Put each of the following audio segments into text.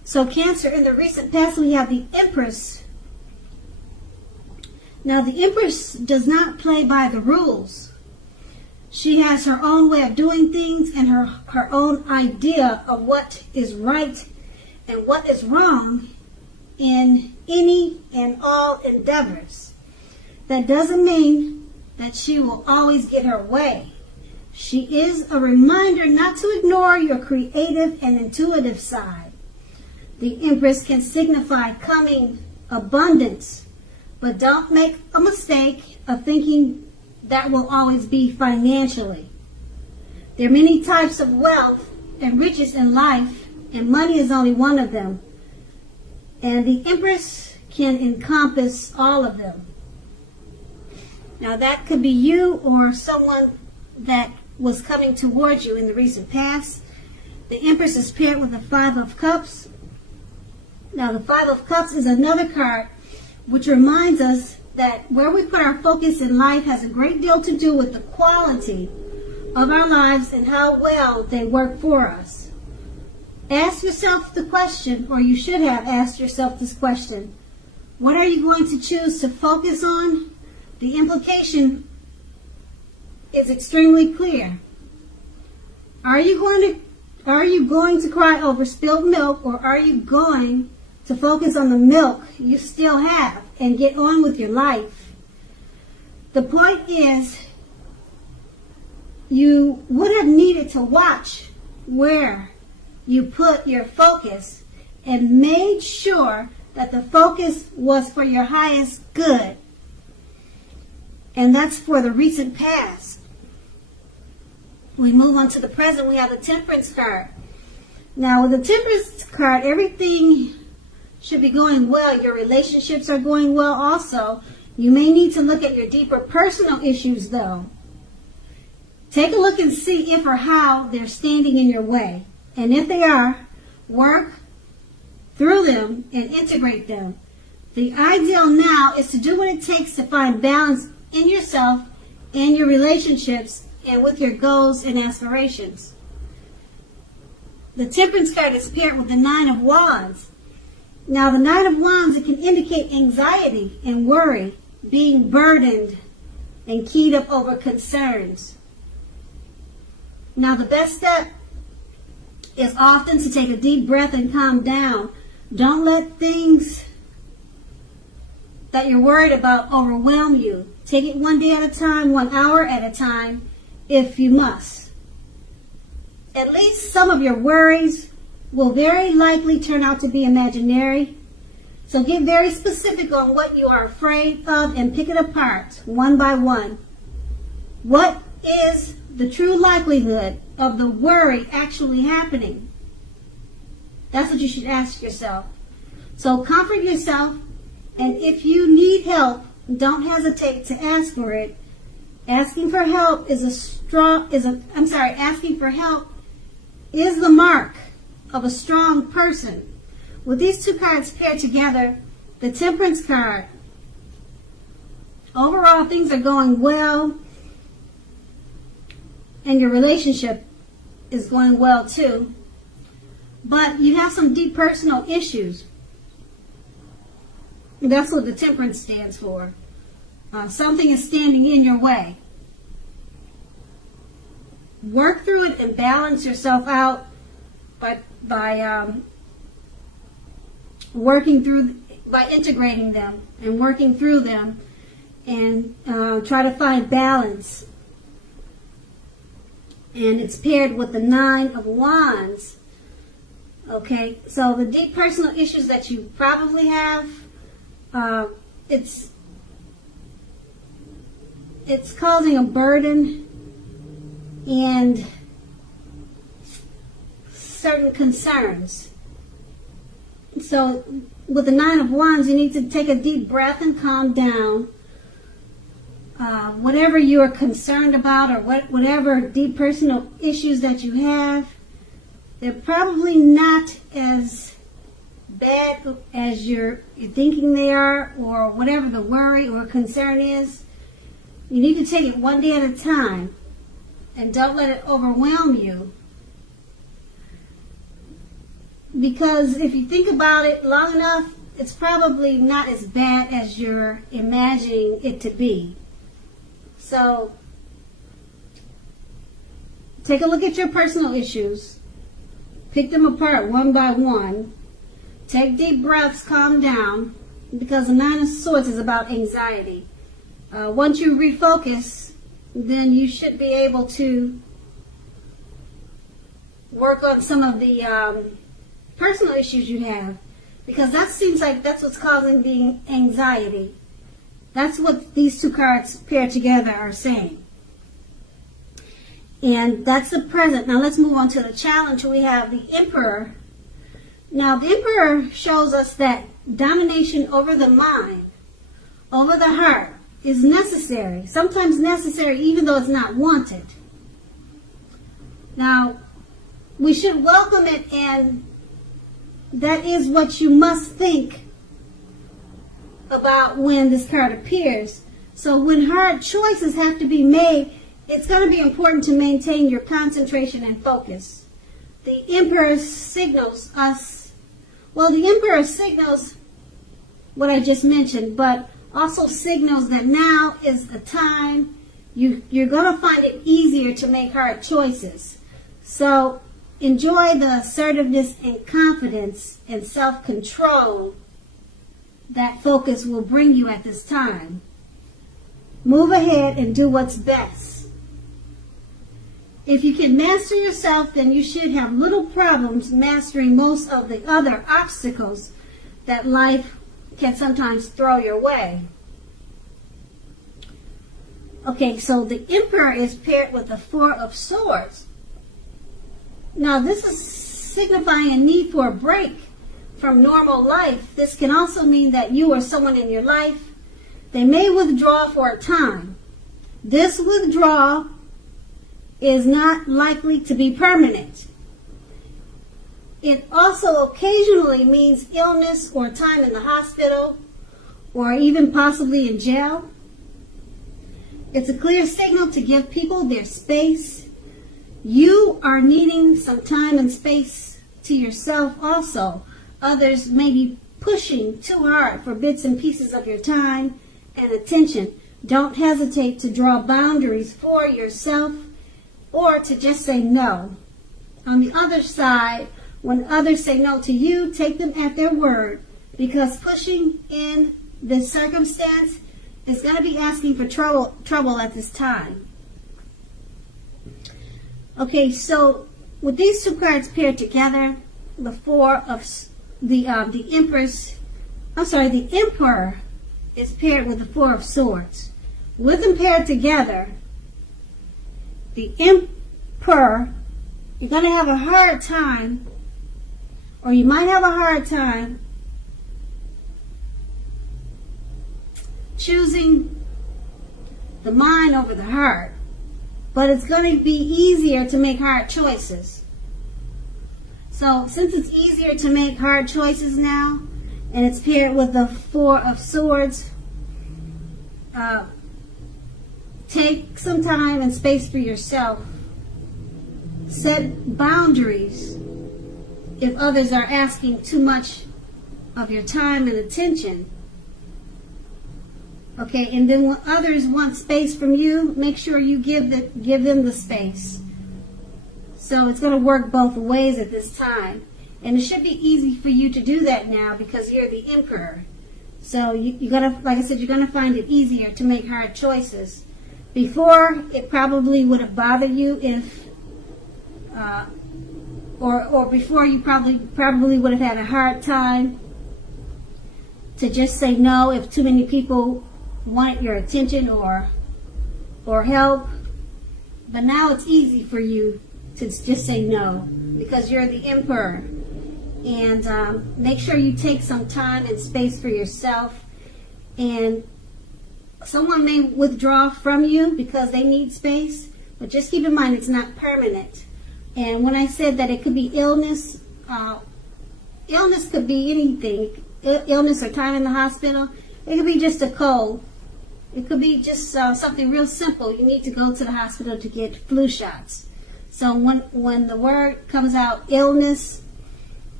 So Cancer, in the recent past, we have the Empress. Now, the Empress does not play by the rules. She has her own way of doing things and her own idea of what is right and what is wrong in any and all endeavors. That doesn't mean that she will always get her way. She is a reminder not to ignore your creative and intuitive side. The Empress can signify coming abundance, but don't make a mistake of thinking that will always be financially. There are many types of wealth and riches in life, and money is only one of them. And the Empress can encompass all of them. Now that could be you or someone that was coming towards you in the recent past. The Empress is paired with the Five of Cups. Now the Five of Cups is another card which reminds us that where we put our focus in life has a great deal to do with the quality of our lives and how well they work for us. Ask yourself the question, or you should have asked yourself this question: what are you going to choose to focus on? The implication is extremely clear. Are you going to cry over spilled milk, or are you going to focus on the milk you still have and get on with your life? The point is, you would have needed to watch where you put your focus and made sure that the focus was for your highest good. And that's for the recent past. We move on to the present. We have the Temperance card. Now with the Temperance card, everything should be going well. Your relationships are going well also. You may need to look at your deeper personal issues though. Take a look and see if or how they're standing in your way. And if they are, work through them and integrate them. The ideal now is to do what it takes to find balance in yourself and your relationships and with your goals and aspirations. The Temperance card is paired with the Nine of Wands. Now the Nine of Wands, it can indicate anxiety and worry, being burdened and keyed up over concerns. Now the best step is often to take a deep breath and calm down. Don't let things that you're worried about overwhelm you. Take it one day at a time, 1 hour at a time, if you must. At least some of your worries will very likely turn out to be imaginary. So get very specific on what you are afraid of and pick it apart one by one. What is the true likelihood of the worry actually happening? That's what you should ask yourself. So comfort yourself, and if you need help, don't hesitate to ask for it. Asking for help asking for help is the mark of a strong person. With these two cards paired together, the Temperance card, overall things are going well, and your relationship is going well too. But you have some deep personal issues. That's what the Temperance stands for. Something is standing in your way. Work through it and balance yourself out by integrating them and working through them, and try to find balance. And it's paired with the Nine of Wands. Okay, so the deep personal issues that you probably have, it's causing a burden and certain concerns. So with the Nine of Wands, you need to take a deep breath and calm down. Whatever you are concerned about, or whatever deep personal issues that you have, they're probably not as bad as you're thinking they are, or whatever the worry or concern is. You need to take it one day at a time, and don't let it overwhelm you. Because if you think about it long enough, it's probably not as bad as you're imagining it to be. So take a look at your personal issues. Pick them apart one by one. Take deep breaths, calm down, because the Nine of Swords is about anxiety. Once you refocus, then you should be able to work on some of the personal issues you have, because that seems like that's what's causing the anxiety. That's what these two cards paired together are saying. And that's the present. Now let's move on to the challenge. We have the Emperor. Now the Emperor shows us that domination over the mind, over the heart, is necessary. Sometimes necessary even though it's not wanted. Now, we should welcome it, and that is what you must think about when this card appears. So when hard choices have to be made, it's going to be important to maintain your concentration and focus. The Emperor signals us, well, the Emperor signals what I just mentioned, but also signals that now is the time you're going to find it easier to make hard choices. So enjoy the assertiveness and confidence and self-control that focus will bring you at this time. Move ahead and do what's best. If you can master yourself, then you should have little problems mastering most of the other obstacles that life can sometimes throw your way. Okay, so the Emperor is paired with the Four of Swords. Now, this is signifying a need for a break from normal life. This can also mean that you or someone in your life, they may withdraw for a time. This withdrawal is not likely to be permanent. It also occasionally means illness or time in the hospital or even possibly in jail. It's a clear signal to give people their space. You are needing some time and space to yourself also. Others may be pushing too hard for bits and pieces of your time and attention. Don't hesitate to draw boundaries for yourself or to just say no. On the other side, when others say no to you, take them at their word, because pushing in this circumstance is going to be asking for trouble at this time. Okay, so with these two cards paired together, the Emperor is paired with the Four of Swords. With them paired together, the Emperor, you're going to have a hard time, or you might have a hard time choosing the mind over the heart, but it's going to be easier to make hard choices. So since it's easier to make hard choices now, and it's paired with the Four of Swords, take some time and space for yourself. Set boundaries if others are asking too much of your time and attention. Okay, and then when others want space from you, make sure you give them the space. So it's going to work both ways at this time. And it should be easy for you to do that now because you're the Emperor. So you're going to, like I said, you're going to find it easier to make hard choices. Before, it probably would have bothered you if, or before you probably would have had a hard time to just say no if too many people wanted your attention or help. But now it's easy for you to just say no because you're the Emperor. And make sure you take some time and space for yourself. And someone may withdraw from you because they need space, but just keep in mind it's not permanent. And when I said that it could be illness, illness could be anything. Illness or time in the hospital. It could be just a cold. It could be just something real simple. You need to go to the hospital to get flu shots. So when the word comes out, illness,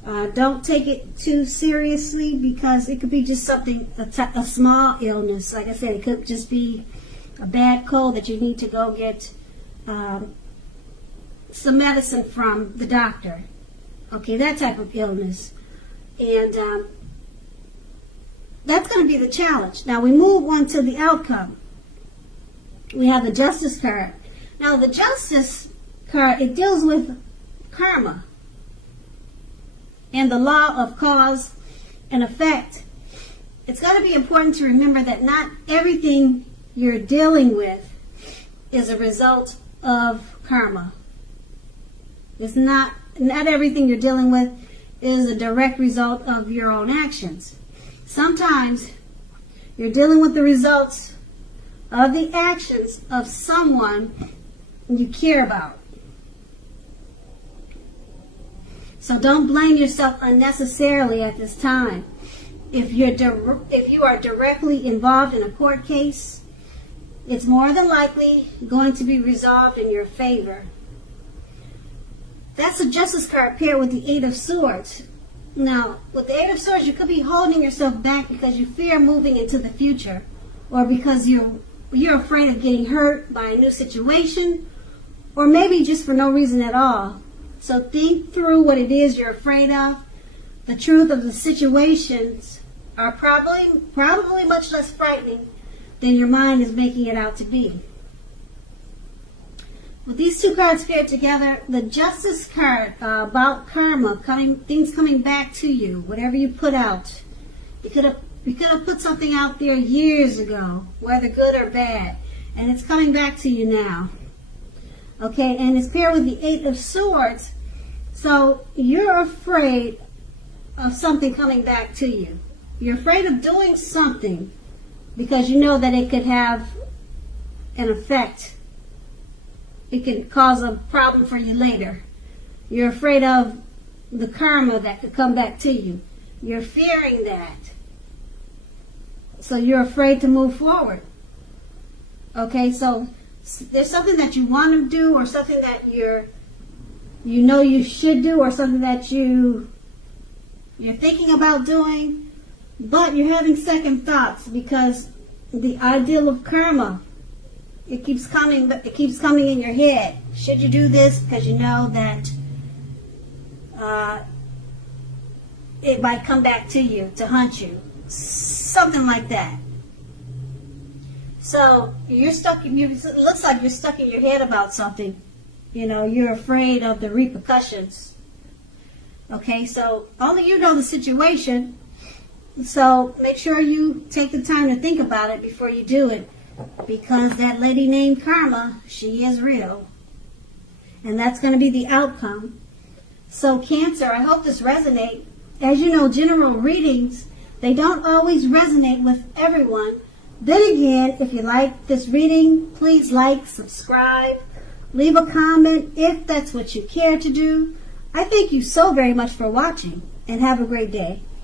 Don't take it too seriously, because it could be just something, a small illness. Like I said, it could just be a bad cold that you need to go get some medicine from the doctor. Okay, that type of illness. And that's going to be the challenge. Now we move on to the outcome. We have the Justice card. Now the Justice card, it deals with karma and the law of cause and effect. It's going to be important to remember that not everything you're dealing with is a result of karma. It's not everything you're dealing with is a direct result of your own actions. Sometimes you're dealing with the results of the actions of someone you care about. So don't blame yourself unnecessarily at this time. If you are directly involved in a court case, it's more than likely going to be resolved in your favor. That's the Justice card paired with the Eight of Swords. Now, with the Eight of Swords, you could be holding yourself back because you fear moving into the future, or because you're afraid of getting hurt by a new situation, or maybe just for no reason at all. So think through what it is you're afraid of. The truth of the situations are probably much less frightening than your mind is making it out to be. With these two cards paired together, the Justice card about karma, things coming back to you, whatever you put out. You could have put something out there years ago, whether good or bad, and it's coming back to you now. Okay, and it's paired with the Eight of Swords. So you're afraid of something coming back to you. You're afraid of doing something because you know that it could have an effect. It could cause a problem for you later. You're afraid of the karma that could come back to you. You're fearing that. So you're afraid to move forward. Okay, so there's something that you want to do, or something that you know you should do, or something that you're thinking about doing, but you're having second thoughts because the ideal of karma, it keeps coming in your head. Should you do this? Because you know that it might come back to you to haunt you. Something like that. So you're stuck. It looks like you're stuck in your head about something. You know, you're afraid of the repercussions. Okay, so only you know the situation. So make sure you take the time to think about it before you do it, because that lady named Karma, she is real, and that's going to be the outcome. So Cancer, I hope this resonates. As you know, general readings, they don't always resonate with everyone. Then again, if you like this reading, please like, subscribe, leave a comment if that's what you care to do. I thank you so very much for watching, and have a great day.